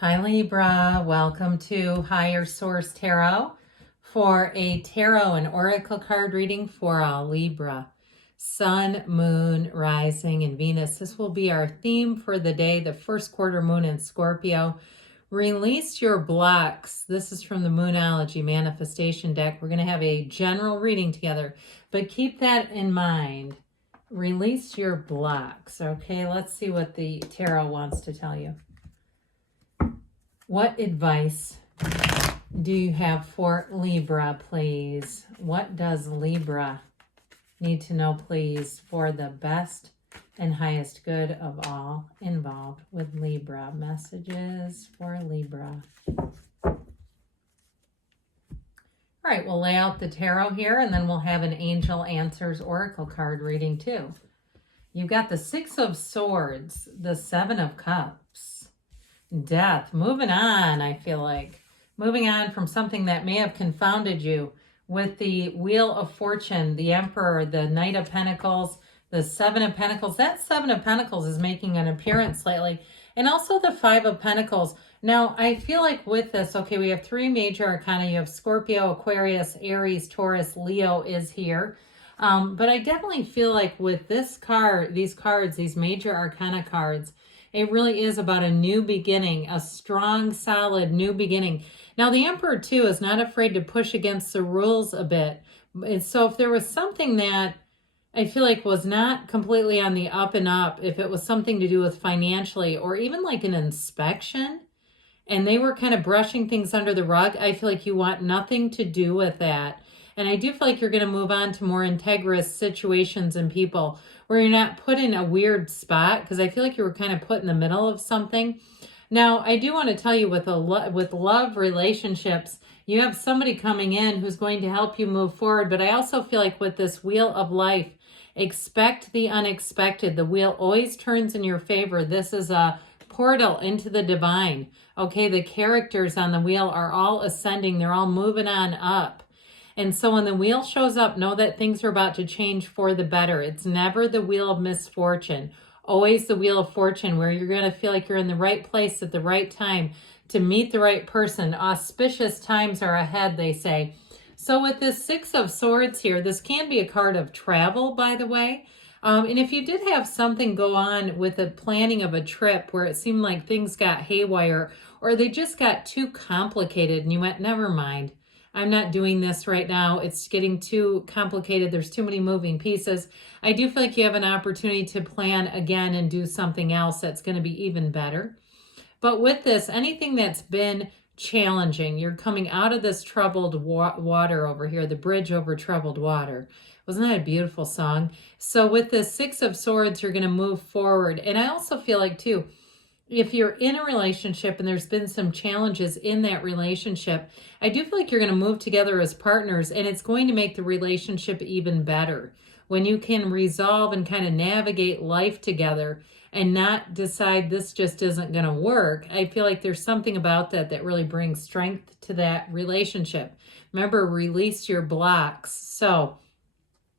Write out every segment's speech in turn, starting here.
Hi Libra, welcome to Higher Source Tarot for a tarot and oracle card reading for all Libra. Sun, Moon, Rising, and Venus. This will be our theme for the day, the first quarter moon in Scorpio. Release your blocks. This is from the Moonology Manifestation deck. We're going to have a general reading together, but keep that in mind. Release your blocks. Okay, let's see what the tarot wants to tell you. What advice do you have for Libra, please? What does Libra need to know, please, for the best and highest good of all involved with Libra? Messages for Libra. All right, we'll lay out the tarot here, and then we'll have an Angel Answers Oracle card reading too. You've got the Six of Swords, the Seven of Cups, Death. Moving on, I feel like. Moving on from something that may have confounded you with the Wheel of Fortune, the Emperor, the Knight of Pentacles, the Seven of Pentacles. That Seven of Pentacles is making an appearance lately. And also the Five of Pentacles. Now, I feel like with this, okay, we have three major arcana. You have Scorpio, Aquarius, Aries, Taurus, Leo is here. But I definitely feel like with this card, these cards, these major arcana cards, it really is about a new beginning, a strong, solid new beginning. Now, the Emperor, too, is not afraid to push against the rules a bit. And so if there was something that I feel like was not completely on the up and up, if it was something to do with financially or even like an inspection, and they were kind of brushing things under the rug, I feel like you want nothing to do with that. And I do feel like you're going to move on to more integrous situations and people where you're not put in a weird spot, because I feel like you were kind of put in the middle of something. Now, I do want to tell you with love relationships, you have somebody coming in who's going to help you move forward. But I also feel like with this Wheel of Life, expect the unexpected. The wheel always turns in your favor. This is a portal into the divine. Okay, the characters on the wheel are all ascending. They're all moving on up. And so when the wheel shows up, know that things are about to change for the better. It's never the wheel of misfortune. Always the Wheel of Fortune, where you're going to feel like you're in the right place at the right time to meet the right person. Auspicious times are ahead, they say. So with this Six of Swords here, this can be a card of travel, by the way. And if you did have something go on with the planning of a trip where it seemed like things got haywire or they just got too complicated and you went, never mind. I'm not doing this right now. It's getting too complicated. There's too many moving pieces. I do feel like you have an opportunity to plan again and do something else that's going to be even better. But with this, anything that's been challenging, you're coming out of this troubled water over here, the bridge over troubled water. Wasn't that a beautiful song? So with the Six of Swords, you're going to move forward. And I also feel like, too, if you're in a relationship and there's been some challenges in that relationship, I do feel like you're going to move together as partners, and it's going to make the relationship even better when you can resolve and kind of navigate life together and not decide this just isn't going to work. I feel like there's something about that that really brings strength to that relationship. Remember, release your blocks. So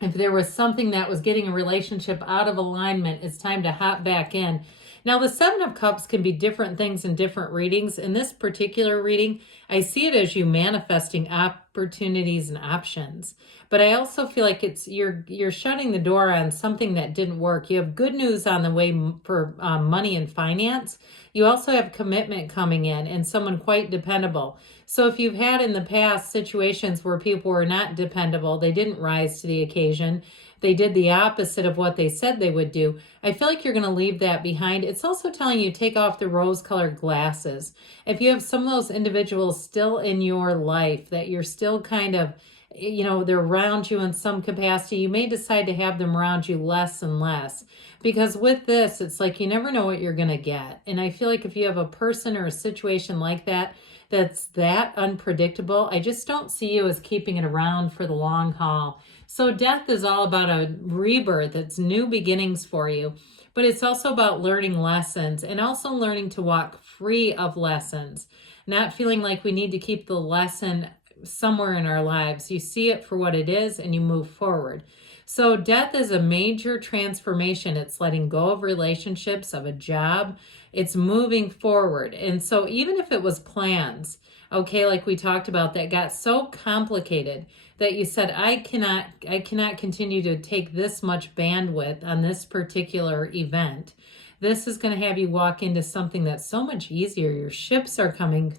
if there was something that was getting a relationship out of alignment, it's time to hop back in. Now, the Seven of Cups can be different things in different readings. In this particular reading, I see it as you manifesting opportunities and options. But I also feel like it's you're shutting the door on something that didn't work. You have good news on the way for money and finance. You also have commitment coming in and someone quite dependable. So if you've had in the past situations where people were not dependable, they didn't rise to the occasion, they did the opposite of what they said they would do, I feel like you're going to leave that behind. It's also telling you take off the rose-colored glasses. If you have some of those individuals still in your life that you're still kind of, they're around you in some capacity, you may decide to have them around you less and less. Because with this, it's like you never know what you're going to get. And I feel like if you have a person or a situation like that, that's that unpredictable, I just don't see you as keeping it around for the long haul. So death is all about a rebirth. It's new beginnings for you. But it's also about learning lessons and also learning to walk free of lessons. Not feeling like we need to keep the lesson somewhere in our lives. You see it for what it is and you move forward. So death is a major transformation. It's letting go of relationships, of a job. It's moving forward. And so even if it was plans, okay, like we talked about, that got so complicated that you said, I cannot continue to take this much bandwidth on this particular event. This is going to have you walk into something that's so much easier. Your ships are coming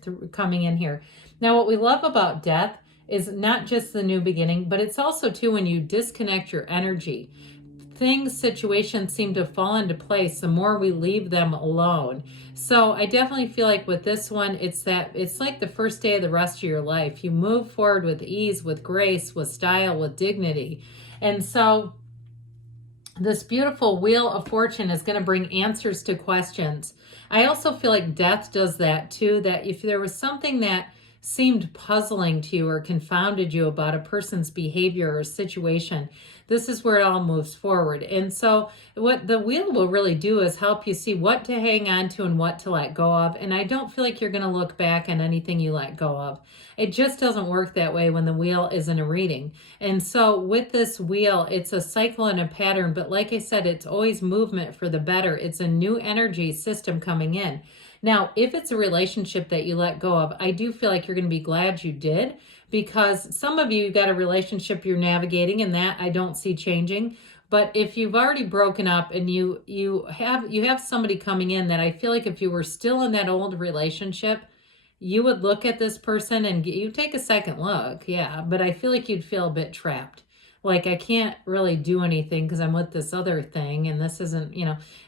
in here. Now, what we love about death is not just the new beginning, but it's also too when you disconnect your energy. Things, situations seem to fall into place the more we leave them alone. So I definitely feel like with this one, it's like the first day of the rest of your life. You move forward with ease, with grace, with style, with dignity. And so this beautiful Wheel of Fortune is going to bring answers to questions. I also feel like death does that too, that if there was something that seemed puzzling to you or confounded you about a person's behavior or situation, this is where it all moves forward. And so what the wheel will really do is help you see what to hang on to and what to let go of. And I don't feel like you're going to look back on anything you let go of. It just doesn't work that way when the wheel is in a reading. And so with this wheel, it's a cycle and a pattern. But like I said, it's always movement for the better. It's a new energy system coming in. Now, if it's a relationship that you let go of, I do feel like you're going to be glad you did, because some of you got a relationship you're navigating, and that I don't see changing. But if you've already broken up and you have somebody coming in that I feel like if you were still in that old relationship, you would look at this person and you take a second look. Yeah, but I feel like you'd feel a bit trapped. Like, I can't really do anything because I'm with this other thing and this isn't,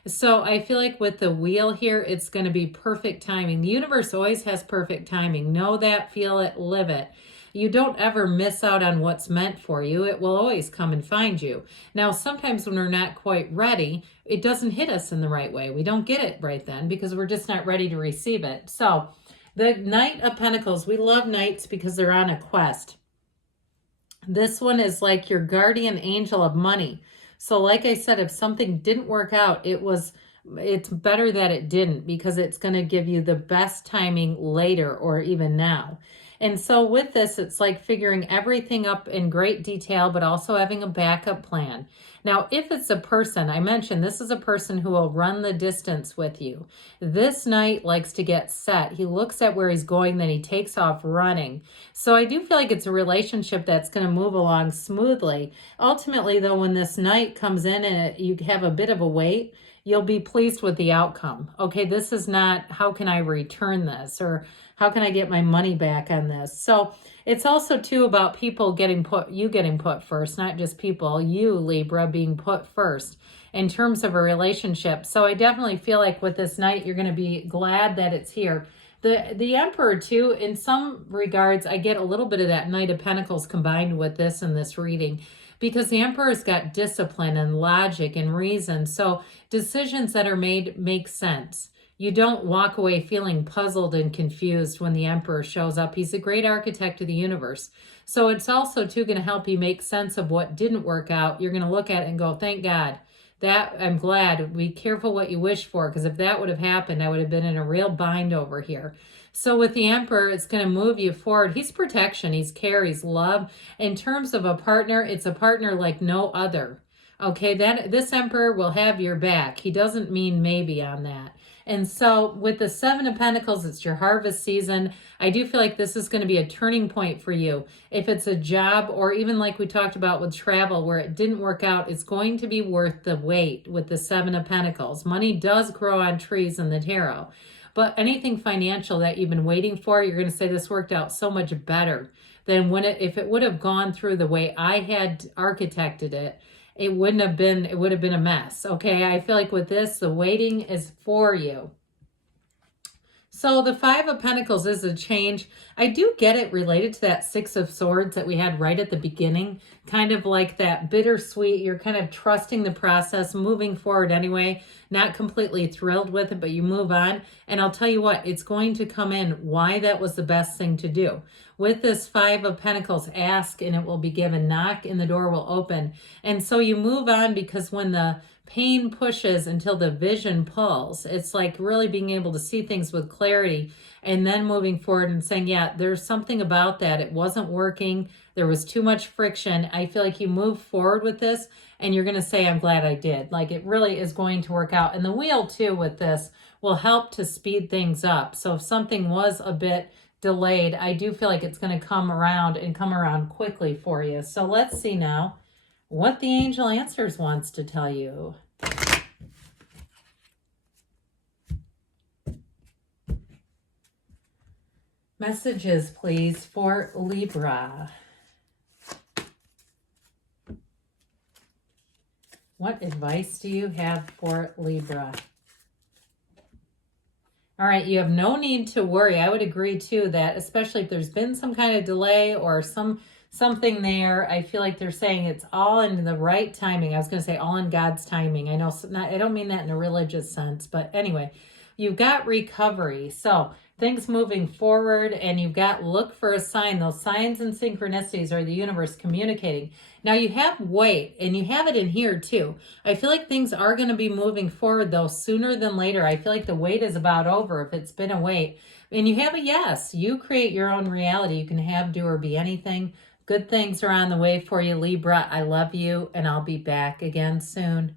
So I feel like with the wheel here, it's going to be perfect timing. The universe always has perfect timing. Know that, feel it, live it. You don't ever miss out on what's meant for you. It will always come and find you. Now, sometimes when we're not quite ready, it doesn't hit us in the right way. We don't get it right then because we're just not ready to receive it. So the Knight of Pentacles, we love knights because they're on a quest. This one is like your guardian angel of money. So like I said, if something didn't work out, it's better that it didn't, because it's going to give you the best timing later or even now. And so with this, it's like figuring everything up in great detail, but also having a backup plan. Now, if it's a person, I mentioned this is a person who will run the distance with you. This knight likes to get set. He looks at where he's going, then he takes off running. So I do feel like it's a relationship that's going to move along smoothly. Ultimately, though, when this knight comes in and you have a bit of a wait, you'll be pleased with the outcome. Okay, this is not, how can I return this? Or how can I get my money back on this? So it's also too about people getting put first, not just people, you Libra being put first in terms of a relationship. So I definitely feel like with this knight, you're going to be glad that it's here. The Emperor too, in some regards, I get a little bit of that Knight of Pentacles combined with this in this reading, because the Emperor's got discipline and logic and reason. So decisions that are made make sense. You don't walk away feeling puzzled and confused when the Emperor shows up. He's a great architect of the universe. So it's also too going to help you make sense of what didn't work out. You're going to look at it and go, thank God. That, I'm glad. Be careful what you wish for, because if that would have happened, I would have been in a real bind over here. So with the Emperor, it's going to move you forward. He's protection, he's care, he's love. In terms of a partner, it's a partner like no other. Okay, this Emperor will have your back. He doesn't mean maybe on that. And so with the Seven of Pentacles, it's your harvest season. I do feel like this is going to be a turning point for you. If it's a job, or even like we talked about with travel where it didn't work out, it's going to be worth the wait with the Seven of Pentacles. Money does grow on trees in the tarot. But anything financial that you've been waiting for, you're going to say this worked out so much better than if it would have gone through the way I had architected it. It would have been a mess. Okay, I feel like with this, the waiting is for you. So the Five of Pentacles is a change. I do get it related to that Six of Swords that we had right at the beginning. Kind of like that bittersweet, you're kind of trusting the process, moving forward anyway. Not completely thrilled with it, but you move on. And I'll tell you what, it's going to come in why that was the best thing to do. With this Five of Pentacles, ask and it will be given. Knock and the door will open. And so you move on, because when the pain pushes until the vision pulls, it's like really being able to see things with clarity and then moving forward and saying, yeah, there's something about that. It wasn't working. There was too much friction. I feel like you move forward with this and you're going to say, I'm glad I did. Like, it really is going to work out. And the wheel too with this will help to speed things up. So if something was a bit delayed, I do feel like it's going to come around and come around quickly for you. So let's see now what the Angel Answers wants to tell you. Messages, please, for Libra. What advice do you have for Libra? All right, you have no need to worry. I would agree, too, that especially if there's been some kind of delay or something there, I feel like they're saying it's all in the right timing. I was going to say all in God's timing. I know I don't mean that in a religious sense, but anyway, you've got recovery. So things moving forward, and you've got look for a sign. Those signs and synchronicities are the universe communicating. Now you have wait, and you have it in here too. I feel like things are going to be moving forward though sooner than later. I feel like the wait is about over if it's been a wait. And you have a yes. You create your own reality. You can have, do, or be anything. Good things are on the way for you, Libra. I love you, and I'll be back again soon.